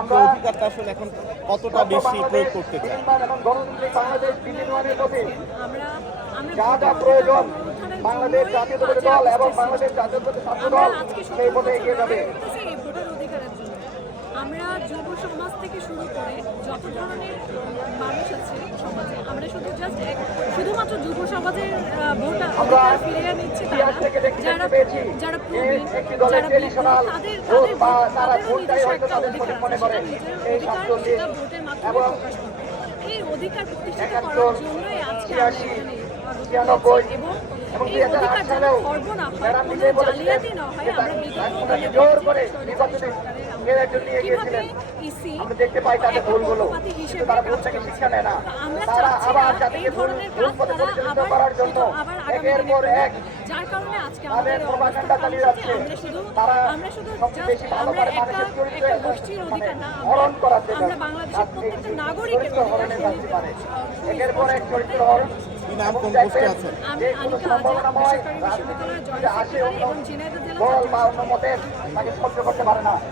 আমরা অধিকারটা আসলে এখন কতটা বেশি প্রয়োগ করতে চাই? যা যা প্রয়োজন বাংলাদেশ জাতীয়তাবাদী দল এবং বাংলাদেশ জাতীয়তাবাদী ছাত্র দল সেই পথে এগিয়ে যাবে। এই ভোটার অধিকারের জন্য। আমরা যুব সমাজ থেকে শুরু করে যত ধরনের মানুষ আছে সমাজে আমরা শুধু জাস্ট শুধুমাত্র যুব সমাজের ভোট অধিকার ফিরিয়ে নিচ্ছে যারা যারা প্রবীণ যারা ট্রেডিশনাল তাদের তাদের নিজস্ব একটা অধিকার আছে, সেটা নিজের অধিকার সেটা ভোটের মাধ্যমে প্রকাশ করবে। এই অধিকার প্রতিষ্ঠিত করার জন্যই আজকে আমরা এখানে এবং এই দুই হাজার আট অধিকার যেন খর্ব না হয় কোনো জালিয়াতি না হয় আমরা কীভাবে ইসি পক্ষপাতী হিসেবে চাচ্ছি এই ধরনের কাজ তারা আবার আবার আগামী দিনে যার কারণে আজকে আমাদের প্রোপাগান্ডা অবস্থান হচ্ছে আমরা শুধু আমরা শুধু সবচেয়ে just বেশি ভালো আমরা একটা একটা গোষ্ঠীর অধিকার না আমরা বাংলাদেশের প্রত্যেকটা নাগরিকের অধিকার কি নাম কোন পোস্টে আছেন? যে আনিকা বেসরকারি এবং জেলা তাকে সহ্য করতে পারে না।